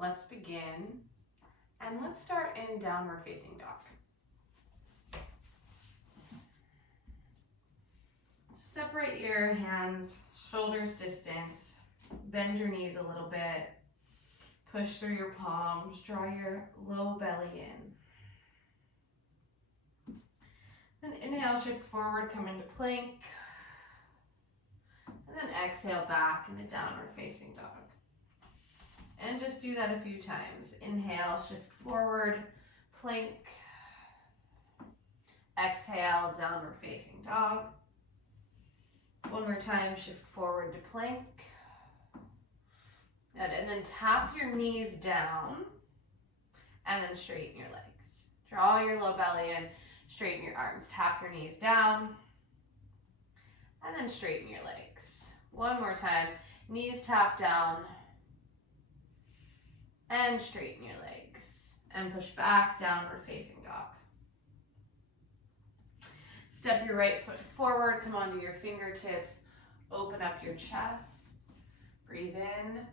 Let's begin, and let's start in downward facing dog. Separate your hands, shoulders distance, bend your knees a little bit, push through your palms, draw your low belly in. Then inhale, shift forward, come into plank, and then exhale back into downward facing dog. And just do that a few times. Inhale, shift forward, plank. Exhale, downward facing dog. One more time, shift forward to plank. Good. And then tap your knees down and then straighten your legs. Draw your low belly in, straighten your arms. Tap your knees down and then straighten your legs. One more time, knees tap down and straighten your legs. And push back, downward facing dog. Step your right foot forward, come onto your fingertips, open up your chest, breathe in,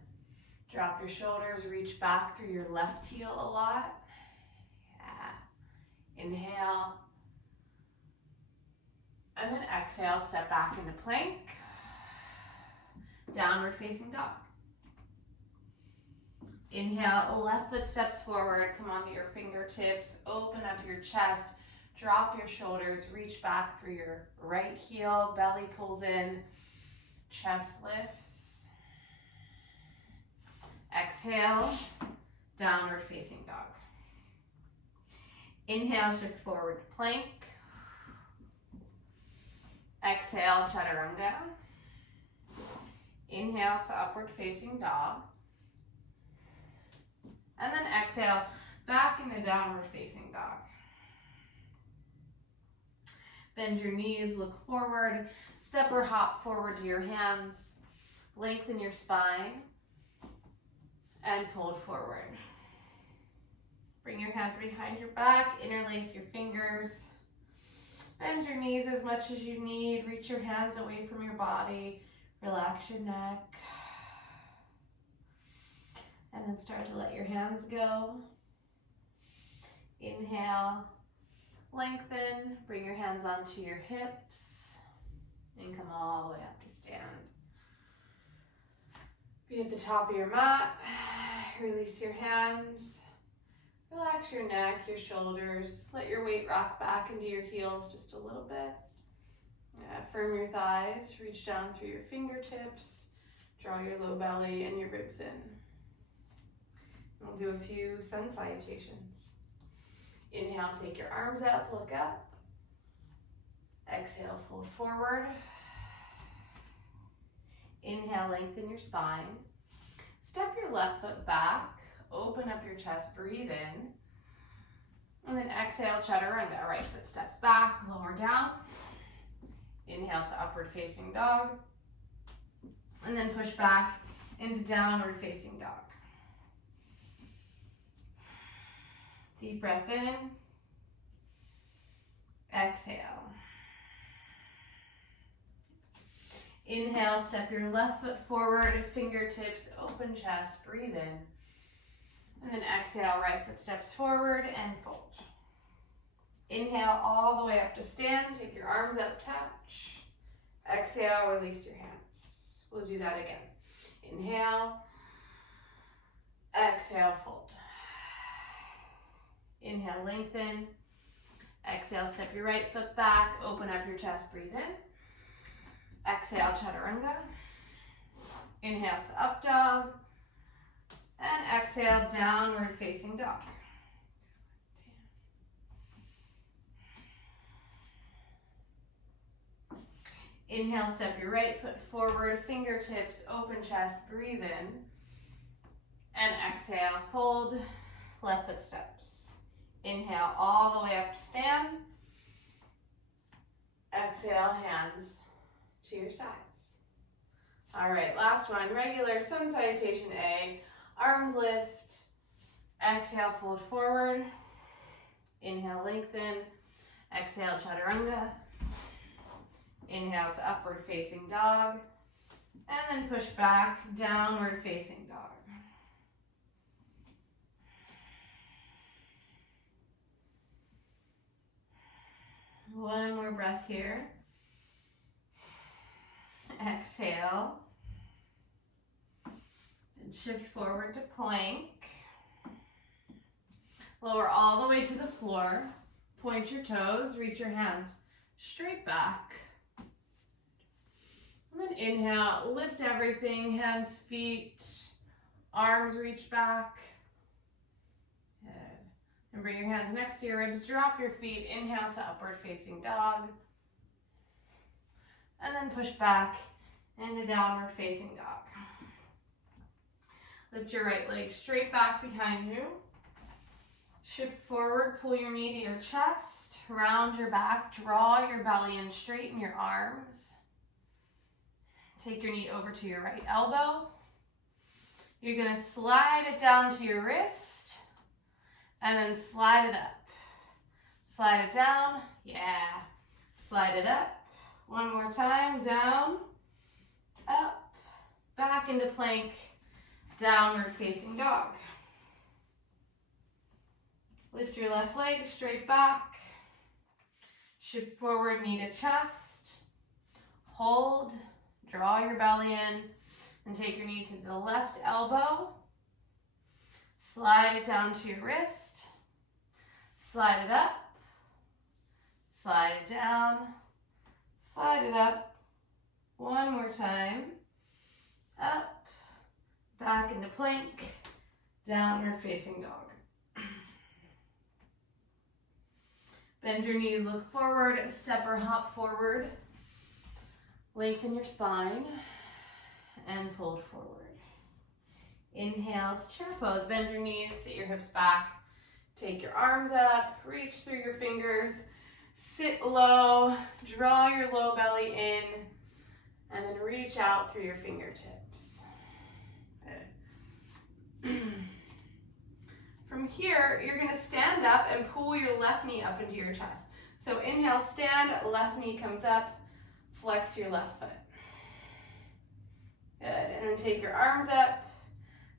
drop your shoulders, reach back through your left heel a lot. Yeah. Inhale. And then exhale, step back into plank, downward facing dog. Inhale, left foot steps forward, come onto your fingertips, open up your chest, drop your shoulders, reach back through your right heel, belly pulls in, chest lifts. Exhale, downward facing dog. Inhale, shift forward to plank. Exhale, chaturanga. Inhale to upward facing dog. And then exhale, back into downward facing dog. Bend your knees, look forward, step or hop forward to your hands, lengthen your spine, and fold forward. Bring your hands behind your back, interlace your fingers, bend your knees as much as you need, reach your hands away from your body, relax your neck, and then start to let your hands go. Inhale. Lengthen, bring your hands onto your hips, and come all the way up to stand. Be at the top of your mat, release your hands, relax your neck, your shoulders, let your weight rock back into your heels just a little bit. Firm your thighs, reach down through your fingertips, draw your low belly and your ribs in. We'll do a few sun salutations. Inhale, take your arms up, look up. Exhale, fold forward. Inhale, lengthen your spine. Step your left foot back, open up your chest, breathe in. And then exhale, chaturanga. Right foot steps back, lower down. Inhale to upward facing dog. And then push back into downward facing dog. Deep breath in. Exhale. Inhale, step your left foot forward, fingertips, open chest, breathe in. And then exhale, right foot steps forward and fold. Inhale all the way up to stand, take your arms up, touch. Exhale, release your hands. We'll do that again. Inhale. Exhale, fold. Inhale, lengthen. Exhale, step your right foot back, open up your chest, breathe in. Exhale, chaturanga. Inhale to up dog. And exhale, downward facing dog. Inhale, step your right foot forward, fingertips, open chest, breathe in. And exhale, fold, left foot steps. Inhale all the way up to stand. Exhale, hands to your sides. All right, last one, regular sun salutation A. Arms lift. Exhale, fold forward. Inhale, lengthen. Exhale, chaturanga. Inhale to upward facing dog. And then push back, downward facing dog. here. Exhale. And shift forward to plank. Lower all the way to the floor. Point your toes, reach your hands straight back. And then inhale, lift everything, hands, feet, arms reach back. Good. And bring your hands next to your ribs, drop your feet, inhale to upward facing dog. And then push back into downward facing dog. Lift your right leg straight back behind you. Shift forward, pull your knee to your chest, round your back, draw your belly in, straighten your arms. Take your knee over to your right elbow. You're gonna slide it down to your wrist and then slide it up. Slide it down, yeah. Slide it up. One more time, down, up, back into plank, downward facing dog. Lift your left leg straight back. Shift forward, knee to chest. Hold, draw your belly in, and take your knee to the left elbow. Slide it down to your wrist. Slide it up. Slide it down. Slide it up. One more time. Up, back into plank, downward facing dog. Bend your knees, look forward, step or hop forward. Lengthen your spine and fold forward. Inhale to chair pose. Bend your knees, sit your hips back. Take your arms up, reach through your fingers. Sit low, draw your low belly in, and then reach out through your fingertips. Good. From here, you're gonna stand up and pull your left knee up into your chest. So inhale, stand, left knee comes up, flex your left foot. Good, and then take your arms up,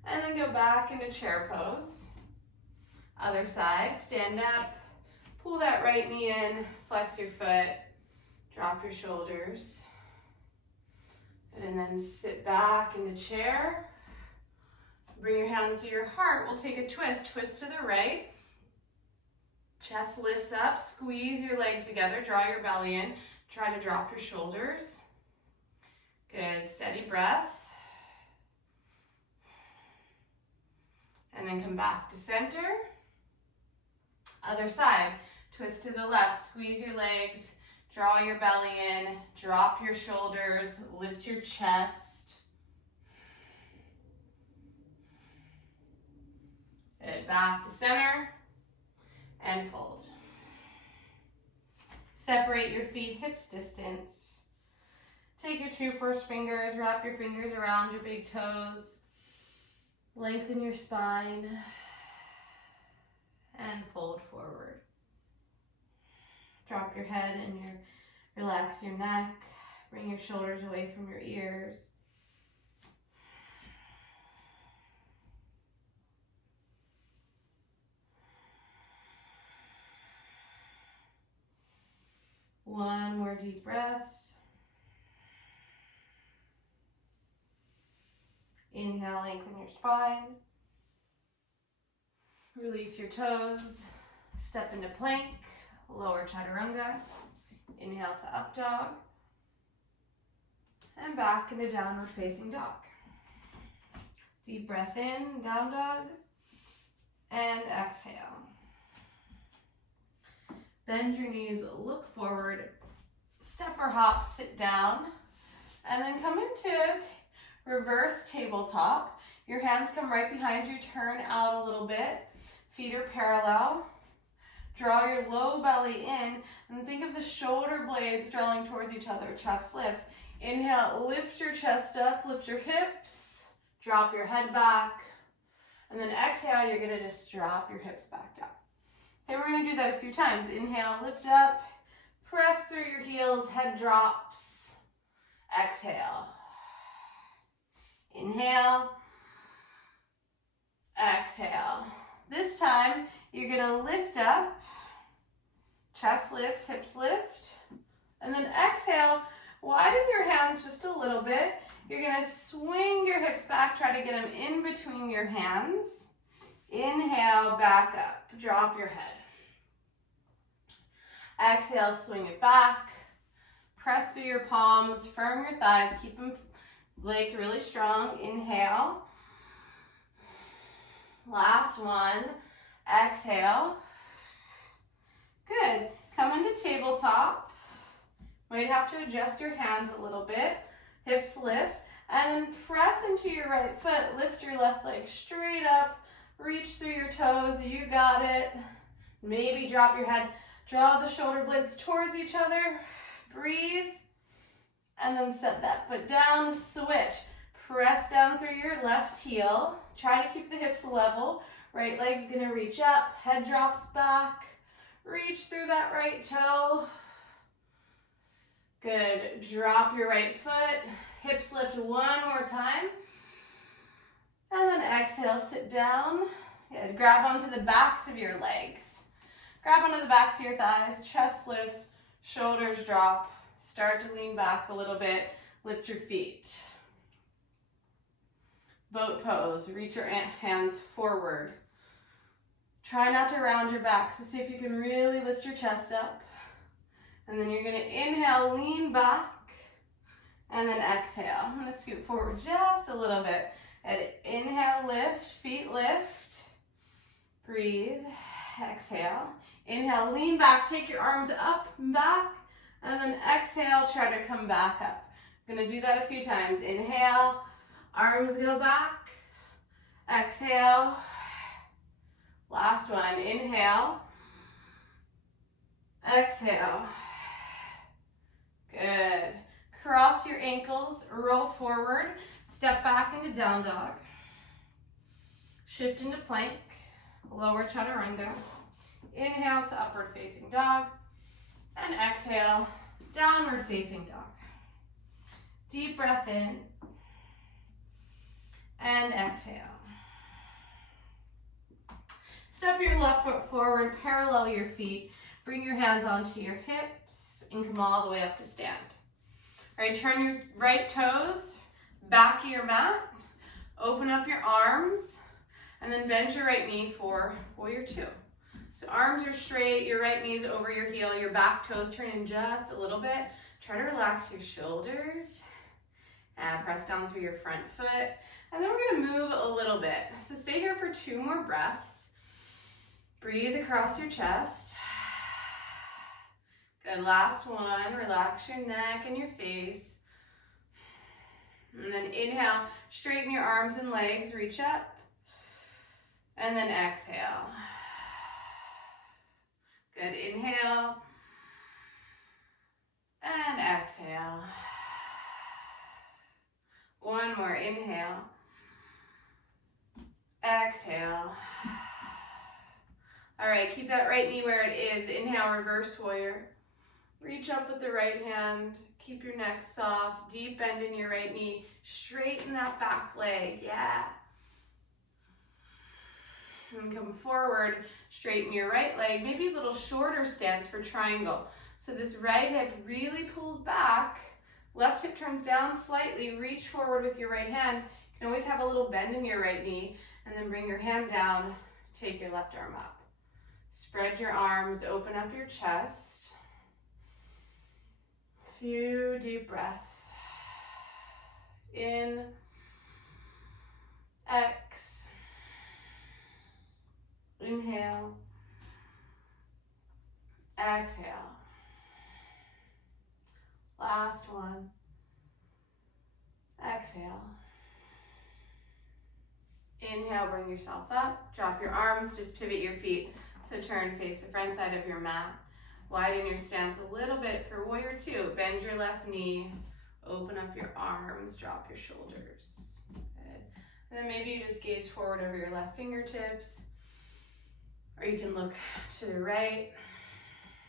and then go back into chair pose. Other side, stand up, pull that right knee in, flex your foot, drop your shoulders, and then sit back into chair. Bring your hands to your heart. We'll take a twist. Twist to the right. Chest lifts up. Squeeze your legs together. Draw your belly in. Try to drop your shoulders. Good. Steady breath. And then come back to center. Other side. Twist to the left. Squeeze your legs. Draw your belly in. Drop your shoulders. Lift your chest. Good. Back to center and fold. Separate your feet hips distance. Take your two first fingers, wrap your fingers around your big toes. Lengthen your spine and fold forward. Drop your head and relax your neck. Bring your shoulders away from your ears. One more deep breath. Inhale, lengthen your spine. Release your toes. Step into plank, lower chaturanga. Inhale to up dog. And back into downward facing dog. Deep breath in, down dog. And exhale. Bend your knees, look forward, step or hop, sit down, and then come into reverse tabletop. Your hands come right behind you, turn out a little bit, feet are parallel. Draw your low belly in, and think of the shoulder blades drawing towards each other, chest lifts. Inhale, lift your chest up, lift your hips, drop your head back, and then exhale, you're gonna just drop your hips back down. Okay, we're gonna do that a few times. Inhale, lift up, press through your heels, head drops. Exhale. Inhale. Exhale. This time, you're gonna lift up, chest lifts, hips lift, And then exhale, widen your hands just a little bit. You're gonna swing your hips back, try to get them in between your hands. Inhale, back up, drop your head. Exhale, swing it back. Press through your palms, firm your thighs, keep them legs really strong. Inhale. Last one. Exhale. Good. Come into tabletop. Might have to adjust your hands a little bit. Hips lift. And then press into your right foot. Lift your left leg straight up. Reach through your toes. You got it. Maybe drop your head. Draw the shoulder blades towards each other. Breathe. And then set that foot down. Switch. Press down through your left heel. Try to keep the hips level. Right leg's gonna reach up. Head drops back. Reach through that right toe. Good. Drop your right foot. Hips lift one more time. And then exhale, sit down. Good. Grab onto the backs of your legs. Grab onto the backs of your thighs. Chest lifts. Shoulders drop. Start to lean back a little bit. Lift your feet. Boat pose. Reach your hands forward. Try not to round your back. So see if you can really lift your chest up. And then you're going to inhale, lean back. And then exhale. I'm going to scoot forward just a little bit. And inhale, lift. Feet lift. Breathe. Exhale. Inhale, lean back. Take your arms up and back. And then exhale, try to come back up. I'm going to do that a few times. Inhale. Arms go back. Exhale. Last one. Inhale. Exhale. Good. Cross your ankles. Roll forward. Step back into down dog. Shift into plank. Lower chaturanga. Inhale to upward facing dog. And exhale. Downward facing dog. Deep breath in. And exhale. Step your left foot forward, parallel your feet. Bring your hands onto your hips and come all the way up to stand. All right, turn your right toes, back of your mat. Open up your arms and then bend your right knee for warrior two. So arms are straight, your right knee is over your heel, your back toes turn in just a little bit. Try to relax your shoulders. And press down through your front foot. And then we're going to move a little bit. So stay here for 2 more breaths. Breathe across your chest. Good. Last one. Relax your neck and your face. And then inhale. Straighten your arms and legs. Reach up. And then exhale. Good. Inhale. And exhale. One more. Inhale. Exhale. All right, keep that right knee where it is. Inhale, reverse warrior. Reach up with the right hand. Keep your neck soft. Deep bend in your right knee. Straighten that back leg. Yeah. And come forward. Straighten your right leg. Maybe a little shorter stance for triangle. So this right hip really pulls back. Left hip turns down slightly. Reach forward with your right hand. You can always have a little bend in your right knee. And then bring your hand down. Take your left arm up. Spread your arms, open up your chest. Few deep breaths. In, X. Inhale. Exhale. Last one. Exhale. Inhale, bring yourself up. Drop your arms, just pivot your feet. So turn, face the front side of your mat. Widen your stance a little bit for warrior two. Bend your left knee. Open up your arms. Drop your shoulders. Good. And then maybe you just gaze forward over your left fingertips. Or you can look to the right.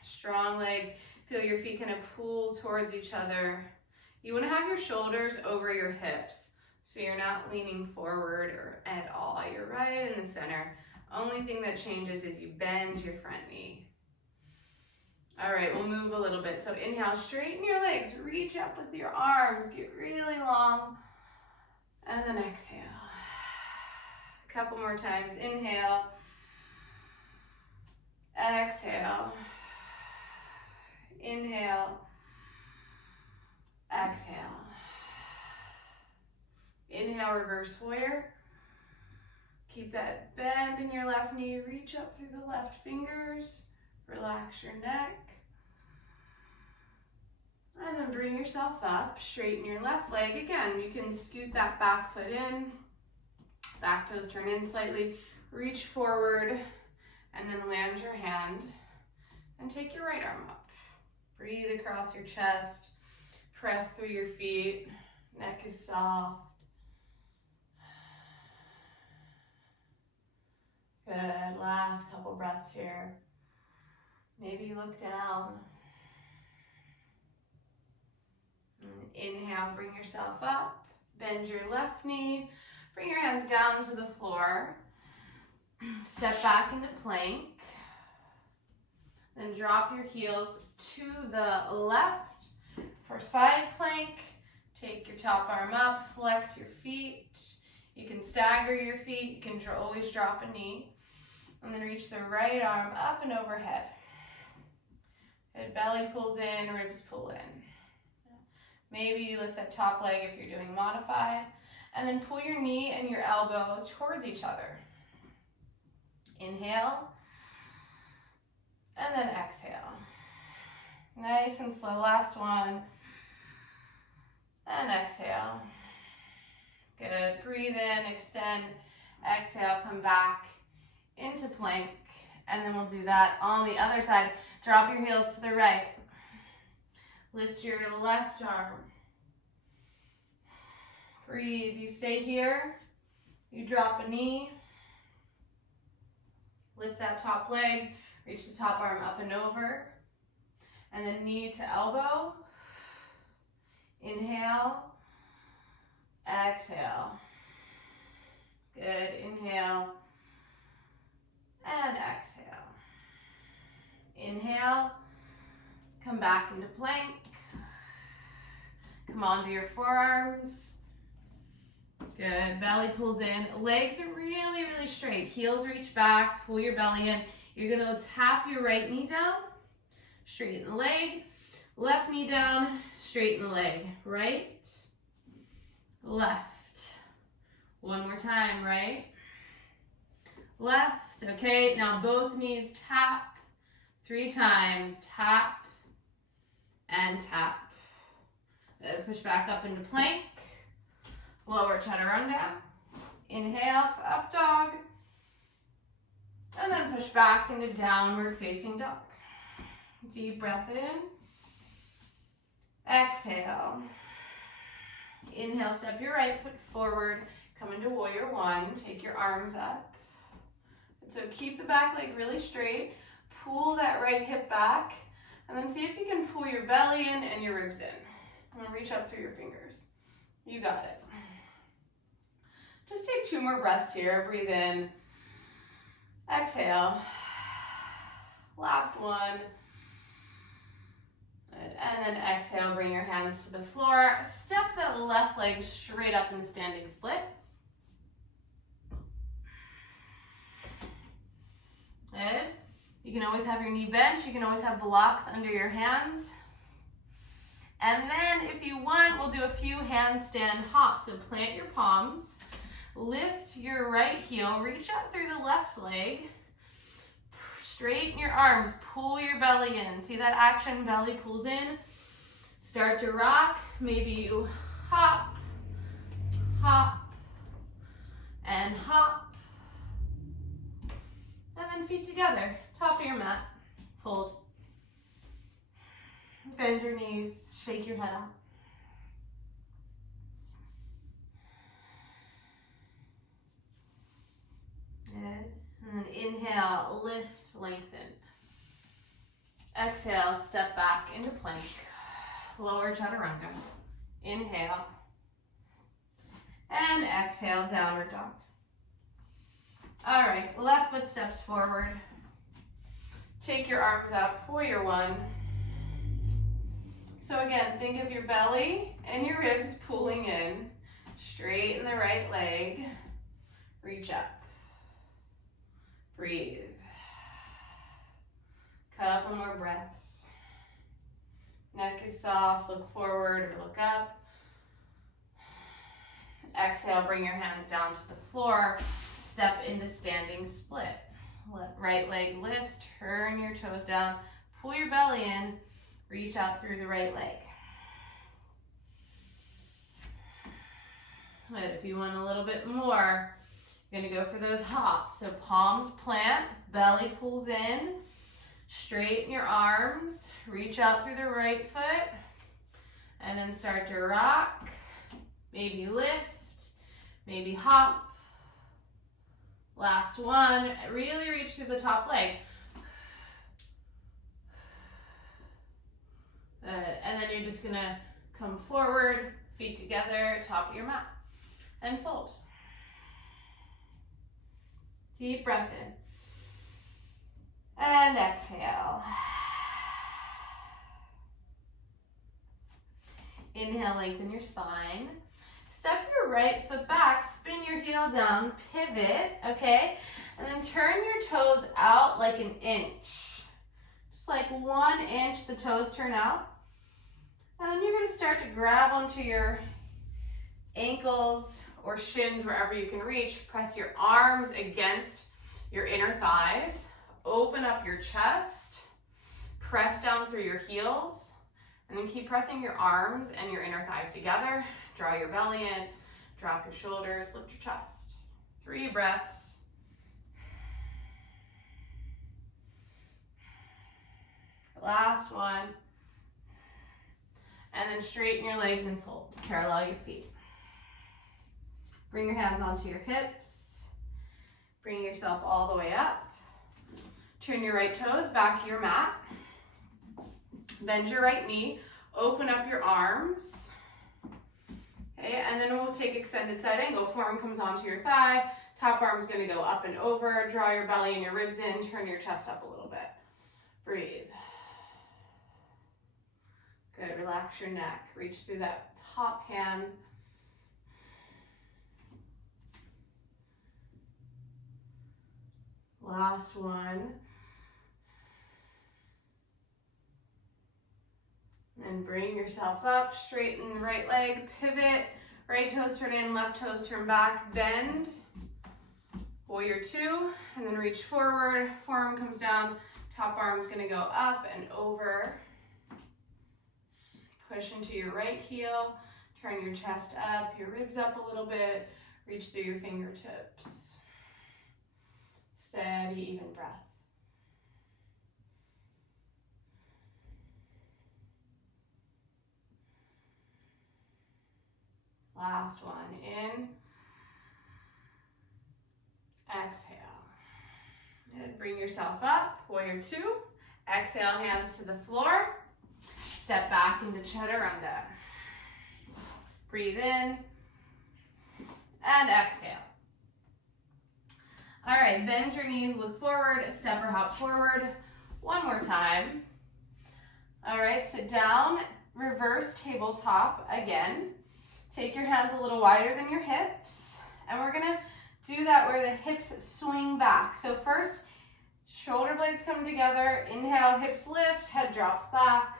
Strong legs. Feel your feet kind of pull towards each other. You want to have your shoulders over your hips. So you're not leaning forward or at all. You're right in the center. Only thing that changes is you bend your front knee. All right, we'll move a little bit. So inhale, straighten your legs, reach up with your arms, get really long, and then exhale. A couple more times. Inhale, exhale, inhale, exhale. Inhale, reverse warrior. Keep that bend in your left knee, reach up through the left fingers, relax your neck. And then bring yourself up, straighten your left leg. Again, you can scoot that back foot in, back toes turn in slightly, reach forward, and then land your hand and take your right arm up. Breathe across your chest, press through your feet, neck is soft. Good, last couple breaths here. Maybe you look down. Inhale, bring yourself up, bend your left knee, bring your hands down to the floor, step back into plank, then drop your heels to the left for side plank. Take your top arm up, flex your feet. You can stagger your feet, you can always drop a knee, and then reach the right arm up and overhead. Good, belly pulls in, ribs pull in. Maybe you lift that top leg if you're doing modified, and then pull your knee and your elbow towards each other. Inhale, and then exhale. Nice and slow, last one, and exhale. Good, breathe in, extend, exhale, come back into plank, and then we'll do that on the other side. Drop your heels to the right. Lift your left arm. Breathe. You stay here. You drop a knee. Lift that top leg. Reach the top arm up and over. And then knee to elbow. Inhale. Exhale. Good. Inhale. And exhale. Inhale. Come back into plank. Come onto your forearms. Good, belly pulls in. Legs are really, really straight. Heels reach back, pull your belly in. You're gonna tap your right knee down, straighten the leg. Left knee down, straighten the leg. Right, left. One more time, right, left. Okay, now both knees tap 3 times. Tap, and tap. Push back up into plank. Lower chaturanga. Inhale to up dog. And then push back into downward facing dog. Deep breath in. Exhale. Inhale, step your right foot forward. Come into warrior one. Take your arms up. And so keep the back leg really straight. Pull that right hip back. And then see if you can pull your belly in and your ribs in. And then reach up through your fingers. You got it. Just take 2 more breaths here. Breathe in. Exhale. Last one. And then exhale, bring your hands to the floor. Step that left leg straight up into standing split. Good. You can always have your knee bent. You can always have blocks under your hands. And then if you want, we'll do a few handstand hops. So plant your palms, lift your right heel, reach out through the left leg, straighten your arms, pull your belly in. See that action, belly pulls in. Start to rock. Maybe you hop, hop, and hop. And then feet together, top of your mat, fold. Bend your knees, shake your head up. Good. And then inhale, lift, lengthen. Exhale, step back into plank. Lower chaturanga. Inhale. And exhale, downward dog. All right, left foot steps forward. Take your arms up, warrior one. So again, think of your belly and your ribs pulling in. Straighten the right leg. Reach up. Breathe. Couple more breaths. Neck is soft, look forward or look up. Exhale, bring your hands down to the floor. Step into standing split. Right leg lifts, turn your toes down, pull your belly in, reach out through the right leg. Good. If you want a little bit more, you're going to go for those hops. So palms plant, belly pulls in, straighten your arms, reach out through the right foot, and then start to rock, maybe lift, maybe hop. Last one, really reach through the top leg. Good. And then you're just gonna come forward, feet together, top of your mat, and fold. Deep breath in. And exhale. Inhale, lengthen your spine. Step your right foot back, spin your heel down, pivot, okay? And then turn your toes out like an inch. Just like 1 inch, the toes turn out. And then you're gonna start to grab onto your ankles or shins, wherever you can reach. Press your arms against your inner thighs. Open up your chest. Press down through your heels. And then keep pressing your arms and your inner thighs together. Draw your belly in, drop your shoulders, lift your chest. 3 breaths. Last one. And then straighten your legs and fold. Parallel your feet. Bring your hands onto your hips. Bring yourself all the way up. Turn your right toes back to your mat. Bend your right knee. Open up your arms. Okay, and then we'll take extended side angle. Forearm comes onto your thigh. Top arm's gonna go up and over. Draw your belly and your ribs in. Turn your chest up a little bit. Breathe. Good, relax your neck. Reach through that top hand. Last one. And bring yourself up, straighten right leg, pivot, right toes turn in, left toes turn back, bend, warrior 2, and then reach forward, forearm comes down, top arm's gonna go up and over. Push into your right heel, turn your chest up, your ribs up a little bit, reach through your fingertips. Steady, even breath. Last one, in, exhale. Good. Bring yourself up, warrior 2. Exhale, hands to the floor. Step back into chaturanga. Breathe in, and exhale. All right, bend your knees, look forward, step or hop forward. One more time. All right, sit down, reverse tabletop again. Take your hands a little wider than your hips, and we're gonna do that where the hips swing back. So first, shoulder blades come together, inhale, hips lift, head drops back.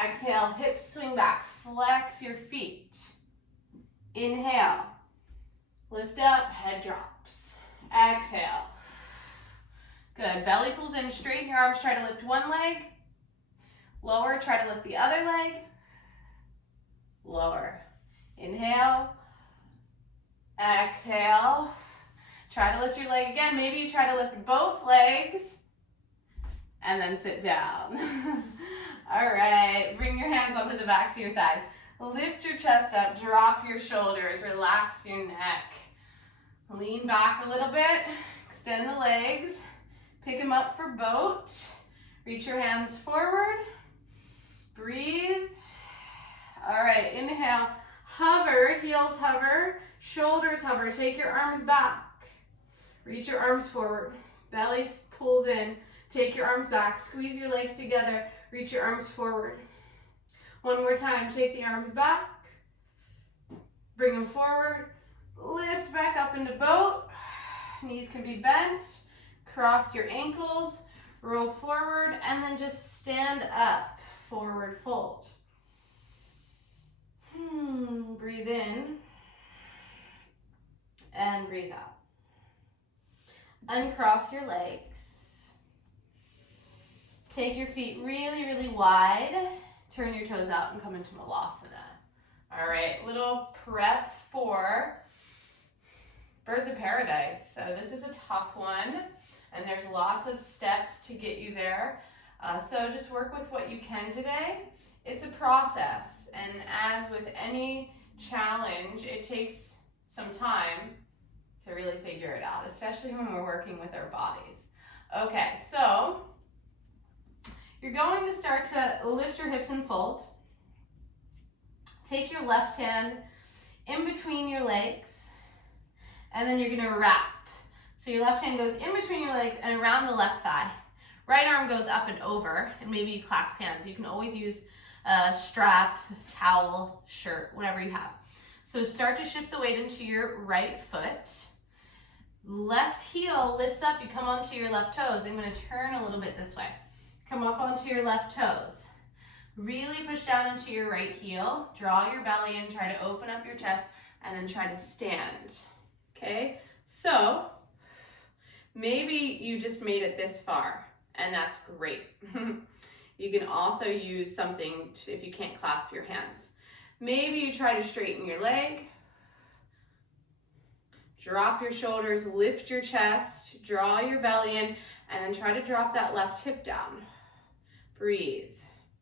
Exhale, hips swing back, flex your feet. Inhale, lift up, head drops. Exhale. Good, belly pulls in, straighten your arms, try to lift one leg. Lower, try to lift the other leg. Lower. Inhale, exhale. Try to lift your leg again. Maybe you try to lift both legs and then sit down. All right, bring your hands onto the backs of your thighs. Lift your chest up, drop your shoulders, relax your neck. Lean back a little bit, extend the legs, pick them up for boat. Reach your hands forward, breathe. All right, inhale. Hover, heels hover, shoulders hover. Take your arms back. Reach your arms forward. Belly pulls in. Take your arms back, squeeze your legs together, reach your arms forward. One more time, take the arms back, bring them forward, lift back up into boat. Knees can be bent, cross your ankles, roll forward, and then just stand up, forward fold. Breathe in and breathe out. Uncross your legs. Take your feet really, really wide. Turn your toes out and come into Malasana. All right, little prep for Birds of Paradise. So this is a tough one, and there's lots of steps to get you there. So just work with what you can today. It's a process, and as with any challenge, it takes some time to really figure it out, especially when we're working with our bodies. Okay, so you're going to start to lift your hips and fold. Take your left hand in between your legs, and then you're gonna wrap. So your left hand goes in between your legs and around the left thigh. Right arm goes up and over, and maybe you clasp hands. You can always use a strap, towel, shirt, whatever you have. So start to shift the weight into your right foot. Left heel lifts up, you come onto your left toes. I'm gonna turn a little bit this way. Come up onto your left toes. Really push down into your right heel. Draw your belly in, try to open up your chest, and then try to stand. Okay, so maybe you just made it this far, and that's great. You can also use something if you can't clasp your hands. Maybe you try to straighten your leg, drop your shoulders, lift your chest, draw your belly in, and then try to drop that left hip down. Breathe.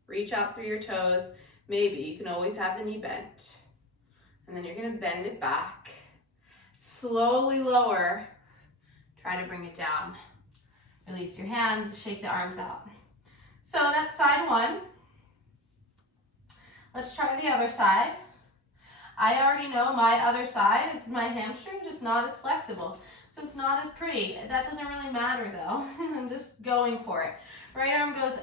Reach out through your toes. Maybe you can always have the knee bent. And then you're gonna bend it back. Slowly lower. Try to bring it down. Release your hands, shake the arms out. So that's side one. Let's try the other side. I already know my other side is my hamstring, just not as flexible. So it's not as pretty. That doesn't really matter though. I'm just going for it. Right arm goes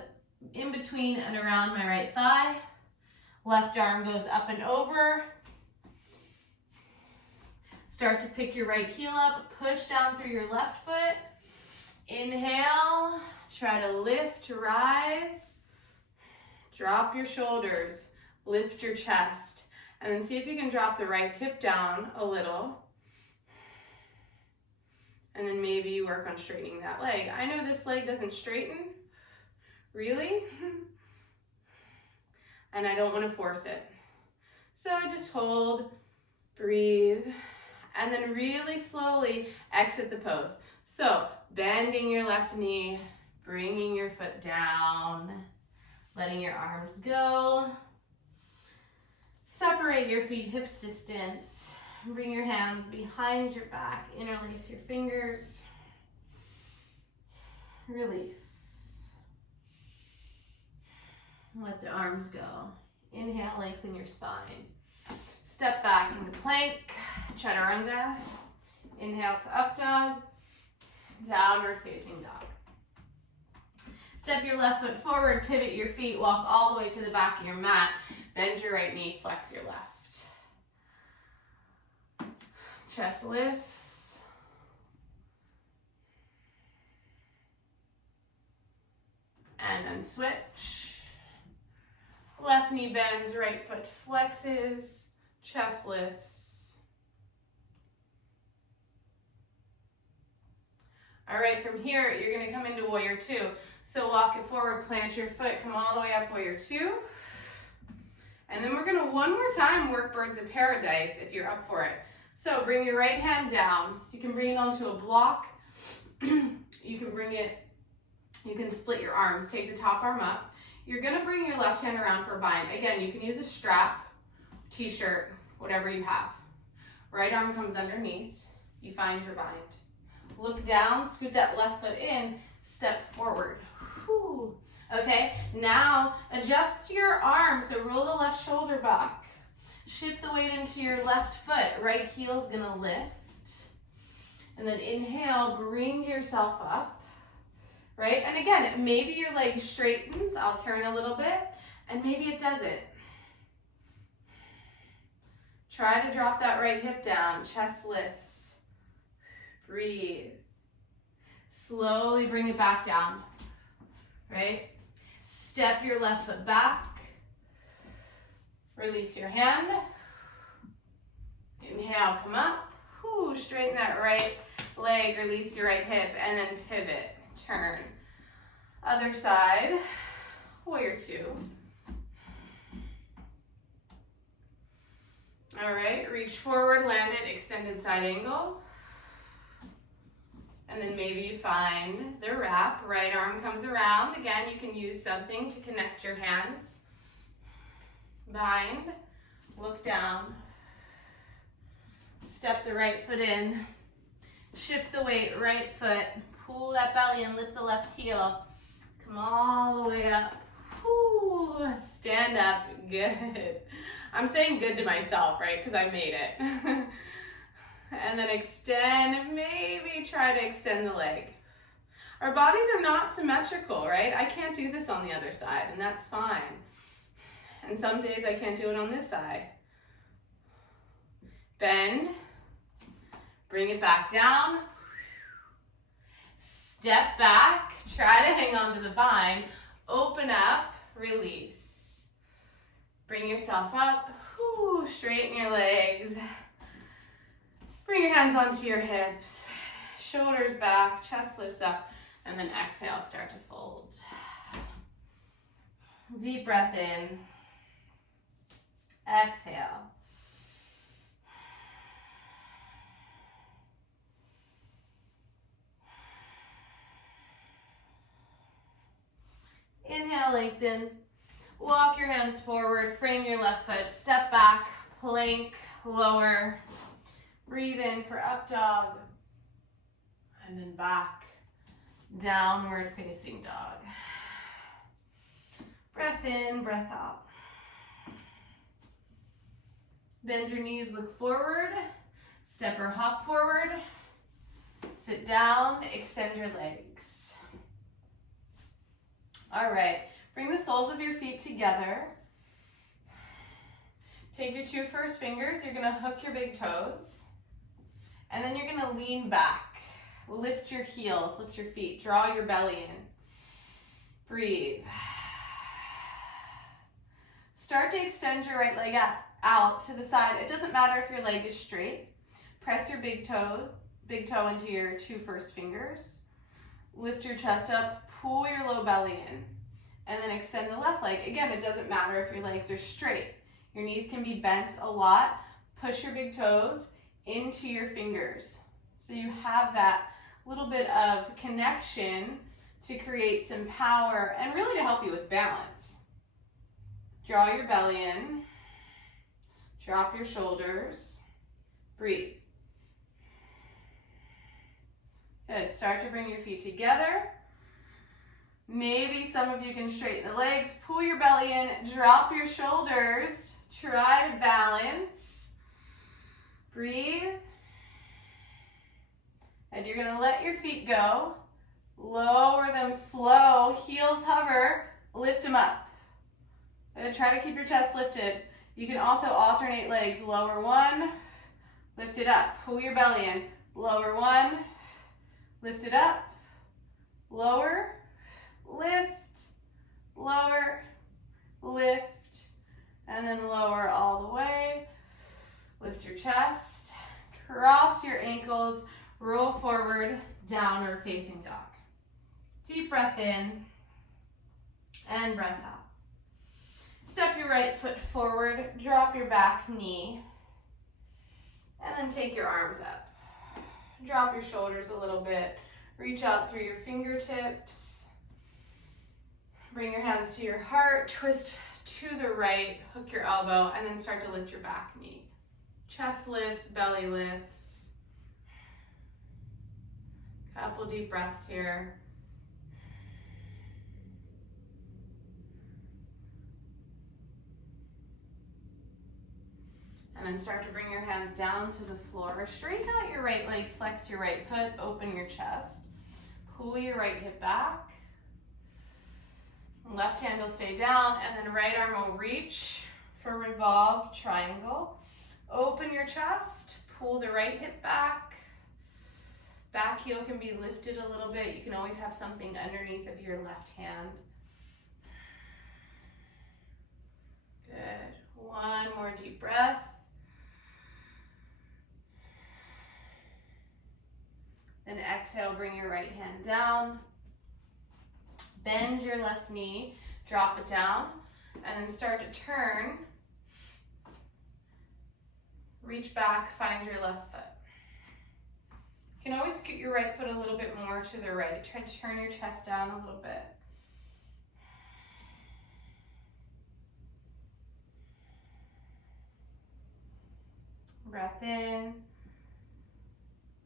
in between and around my right thigh. Left arm goes up and over. Start to pick your right heel up, push down through your left foot. Inhale, try to lift, rise. Drop your shoulders, lift your chest, and then see if you can drop the right hip down a little. And then maybe you work on straightening that leg. I know this leg doesn't straighten. Really? And I don't want to force it. So I just hold, breathe, and then really slowly exit the pose. So bending your left knee, bringing your foot down, letting your arms go. Separate your feet hips distance. Bring your hands behind your back, interlace your fingers. Release. Let the arms go. Inhale, lengthen your spine. Step back into plank, chaturanga. Inhale to up dog, downward facing dog. Step your left foot forward, pivot your feet, walk all the way to the back of your mat. Bend your right knee, flex your left. Chest lifts. And then switch. Left knee bends, right foot flexes, chest lifts. All right, from here, you're gonna come into warrior two. So walk it forward, plant your foot, come all the way up warrior two. And then we're gonna one more time work birds of paradise if you're up for it. So bring your right hand down. You can bring it onto a block. You can split your arms, take the top arm up. You're gonna bring your left hand around for a bind. Again, you can use a strap, t-shirt, whatever you have. Right arm comes underneath. You find your bind. Look down, scoot that left foot in, step forward. Whew. Okay, now adjust your arm, so roll the left shoulder back. Shift the weight into your left foot. Right heel's gonna lift. And then inhale, bring yourself up. right? And again, maybe your leg straightens, I'll turn a little bit, and maybe it doesn't. Try to drop that right hip down, chest lifts. Breathe. Slowly bring it back down, right? Step your left foot back. Release your hand. Inhale, come up. Whew, straighten that right leg, release your right hip, and then pivot, turn. Other side, warrior two. All right, reach forward, land it, extended side angle. And then maybe you find the wrap, right arm comes around. Again, you can use something to connect your hands. Bind, look down. Step the right foot in. Shift the weight, right foot. Pull that belly and lift the left heel. Come all the way up. Whew. Stand up, good. I'm saying good to myself, right? Because I made it. And then extend, maybe try to extend the leg. Our bodies are not symmetrical, right? I can't do this on the other side, and that's fine. And some days I can't do it on this side. Bend, bring it back down. Step back, try to hang on to the vine. Open up, release. Bring yourself up, whew, straighten your legs. Bring your hands onto your hips, shoulders back, chest lifts up, and then exhale, start to fold. Deep breath in, exhale. Inhale, lengthen. Walk your hands forward, frame your left foot, step back, plank, lower. Breathe in for up dog, and then back, downward facing dog. Breath in, breath out. Bend your knees, look forward, step or hop forward, sit down, extend your legs. All right, bring the soles of your feet together. Take your two first fingers, you're gonna hook your big toes. And then you're gonna lean back, lift your heels, lift your feet, draw your belly in. Breathe. Start to extend your right leg out to the side. It doesn't matter if your leg is straight. Press your big toe into your two first fingers. Lift your chest up, pull your low belly in, and then extend the left leg. Again, it doesn't matter if your legs are straight. Your knees can be bent a lot. Push your big toes into your fingers. So you have that little bit of connection to create some power and really to help you with balance. Draw your belly in, drop your shoulders, breathe. Good, start to bring your feet together. Maybe some of you can straighten the legs, pull your belly in, drop your shoulders, try to balance. Breathe. And you're gonna let your feet go. Lower them slow, heels hover, lift them up. And try to keep your chest lifted. You can also alternate legs. Lower one, lift it up. Pull your belly in. Lower one, lift it up. Lower, lift, lower, lift, and then lower all the way. Lift your chest, cross your ankles, roll forward, downward facing dog. Deep breath in and breath out. Step your right foot forward, drop your back knee, and then take your arms up. Drop your shoulders a little bit, reach out through your fingertips. Bring your hands to your heart, twist to the right, hook your elbow, and then start to lift your back knee. Chest lifts, belly lifts. Couple deep breaths here. And then start to bring your hands down to the floor. Straighten out your right leg, flex your right foot, open your chest. Pull your right hip back. Left hand will stay down, and then right arm will reach for Revolve Triangle. Open your chest, pull the right hip back. Back heel can be lifted a little bit. You can always have something underneath of your left hand. Good. One more deep breath. Then exhale, bring your right hand down. Bend your left knee, drop it down, and then start to turn. Reach back, find your left foot. You can always scoot your right foot a little bit more to the right. Try to turn your chest down a little bit. Breath in,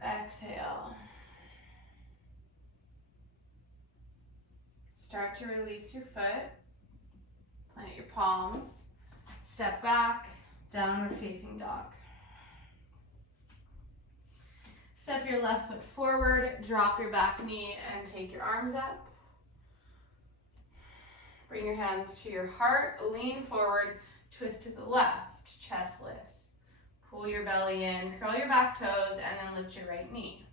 exhale. Start to release your foot. Plant your palms. Step back, downward facing dog. Step your left foot forward, drop your back knee, and take your arms up. Bring your hands to your heart, lean forward, twist to the left, chest lifts. Pull your belly in, curl your back toes, and then lift your right knee.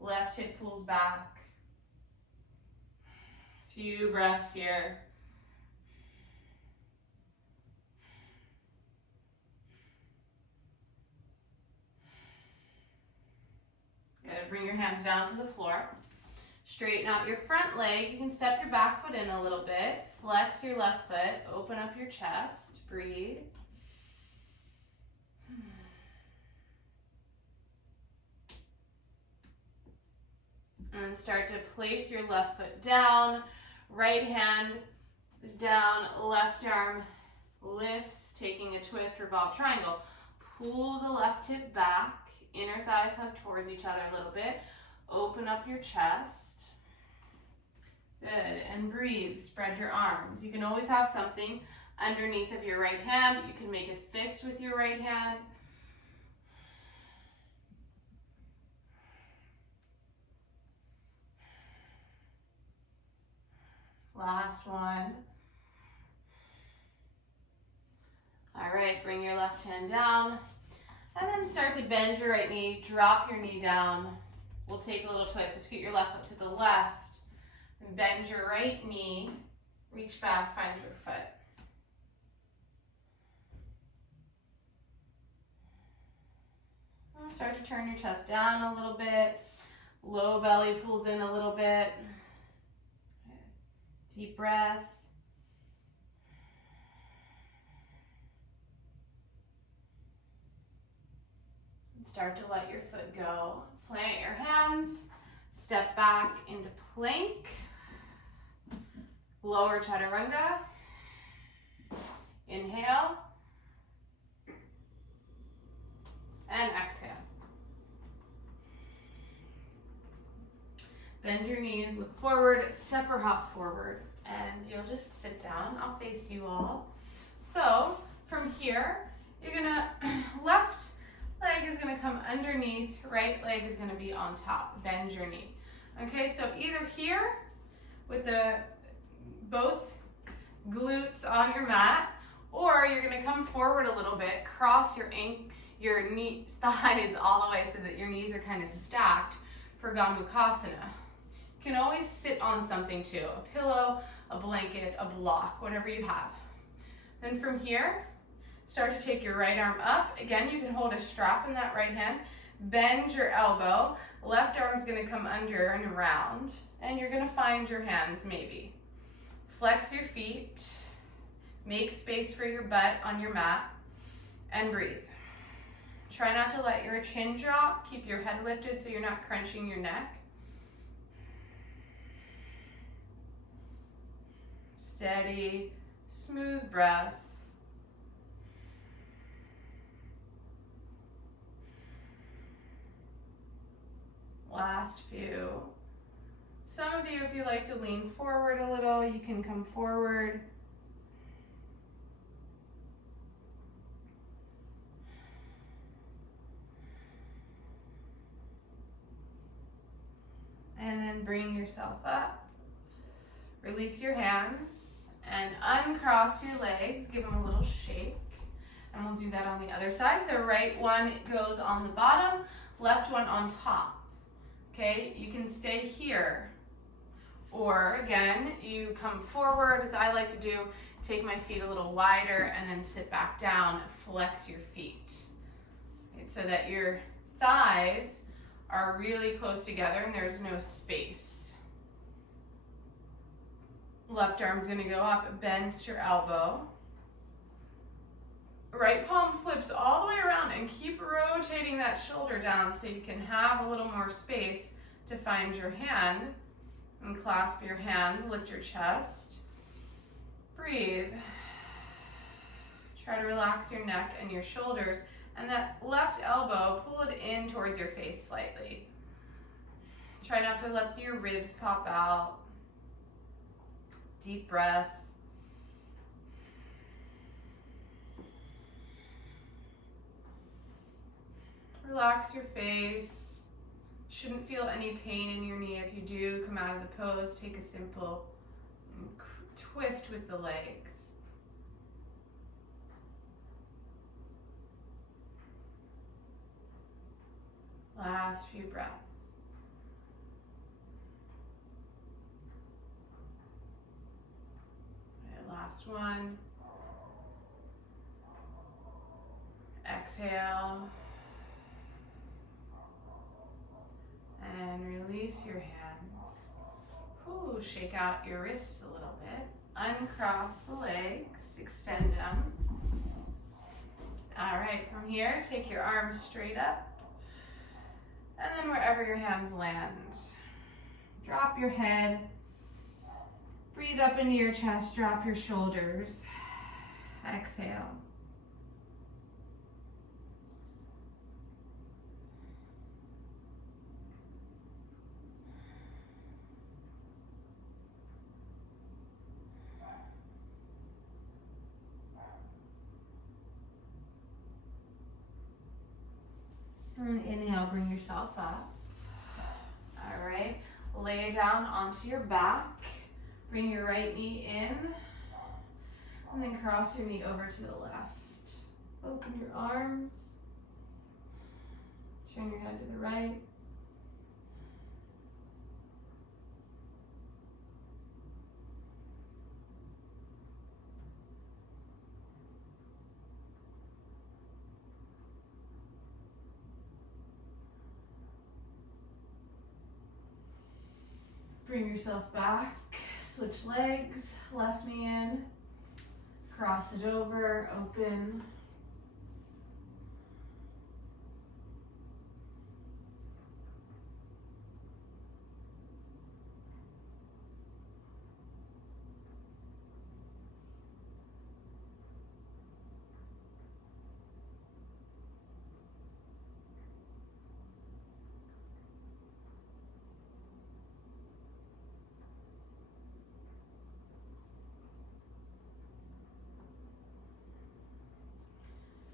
Left hip pulls back. Few breaths here. Good. Bring your hands down to the floor. Straighten out your front leg. You can step your back foot in a little bit. Flex your left foot. Open up your chest. Breathe. And start to place your left foot down. Right hand is down. Left arm lifts, taking a twist, revolve triangle. Pull the left hip back. Inner thighs hug towards each other a little bit. Open up your chest. Good. And breathe. Spread your arms. You can always have something underneath of your right hand. You can make a fist with your right hand. Last one. All right, bring your left hand down and then start to bend your right knee, drop your knee down. We'll take a little twist. So scoot your left foot to the left and bend your right knee, reach back, find your foot. And start to turn your chest down a little bit. Low belly pulls in a little bit. Deep breath. And start to let your foot go. Plant your hands. Step back into plank. Lower chaturanga. Inhale. And exhale. Bend your knees, look forward, step or hop forward, and you'll just sit down. I'll face you all. So from here, you're gonna, left leg is gonna come underneath, right leg is gonna be on top. Bend your knee. Okay, so either here with the both glutes on your mat, or you're gonna come forward a little bit, cross your knee, thighs all the way so that your knees are kind of stacked for Gomukhasana. You can always sit on something too, a pillow, a blanket, a block, whatever you have. Then from here, start to take your right arm up. Again, you can hold a strap in that right hand. Bend your elbow. Left arm's gonna come under and around, and you're gonna find your hands maybe. Flex your feet. Make space for your butt on your mat, and breathe. Try not to let your chin drop. Keep your head lifted so you're not crunching your neck. Steady, smooth breath. Last few. Some of you, if you like to lean forward a little, you can come forward. And then bring yourself up. Release your hands and uncross your legs. Give them a little shake. And we'll do that on the other side. So right one goes on the bottom, left one on top. Okay, you can stay here. Or again, you come forward, as I like to do, take my feet a little wider and then sit back down, flex your feet. Okay, so that your thighs are really close together and there's no space. Left arm's gonna go up, bend your elbow. Right palm flips all the way around and keep rotating that shoulder down so you can have a little more space to find your hand. And clasp your hands, lift your chest. Breathe. Try to relax your neck and your shoulders. And that left elbow, pull it in towards your face slightly. Try not to let your ribs pop out. Deep breath. Relax your face. Shouldn't feel any pain in your knee. If you do, come out of the pose, take a simple twist with the legs. Last few breaths. Okay, last one. Exhale. And release your hands. Ooh, shake out your wrists a little bit. Uncross the legs, extend them. All right, from here, take your arms straight up. And then wherever your hands land, drop your head. Breathe up into your chest, drop your shoulders. Exhale. And inhale, bring yourself up. All right, lay down onto your back. Bring your right knee in. And then cross your knee over to the left. Open your arms. Turn your head to the right. Bring yourself back, switch legs, left knee in, cross it over, open.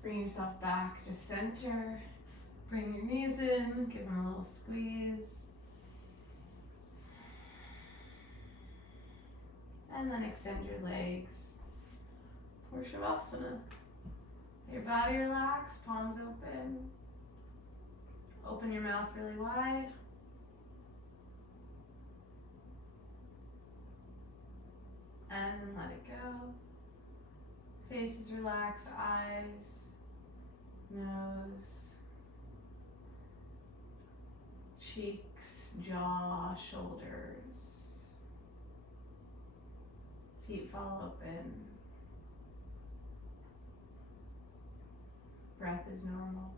Bring yourself back to center. Bring your knees in, give them a little squeeze. And then extend your legs for Shavasana. Your body relaxed, palms open. Open your mouth really wide. And then let it go. Faces relaxed, eyes, nose, cheeks, jaw, shoulders. Feet fall open. Breath is normal.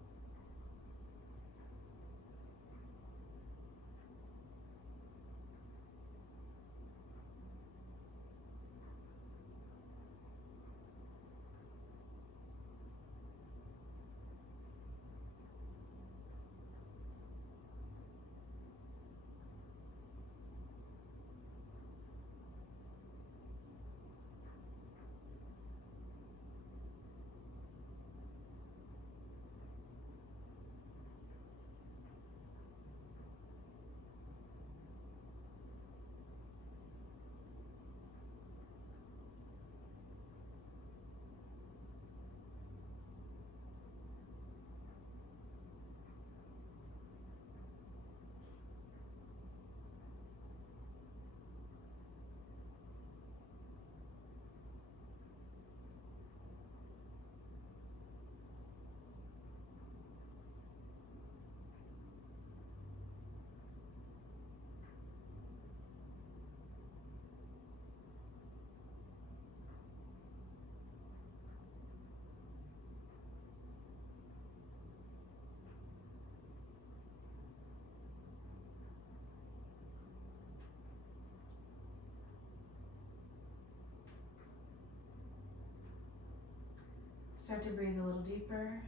Start to breathe a little deeper.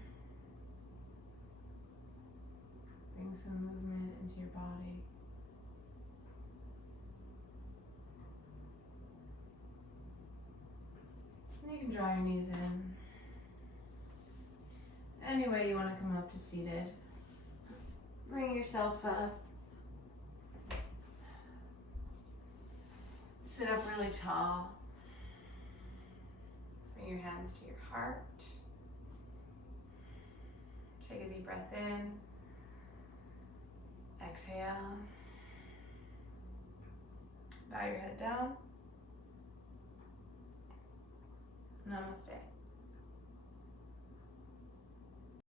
Bring some movement into your body. And you can draw your knees in. Any way you want to come up to seated. Bring yourself up. Sit up really tall. Bring your hands to your heart. Take a deep breath in. Exhale. Bow your head down. Namaste.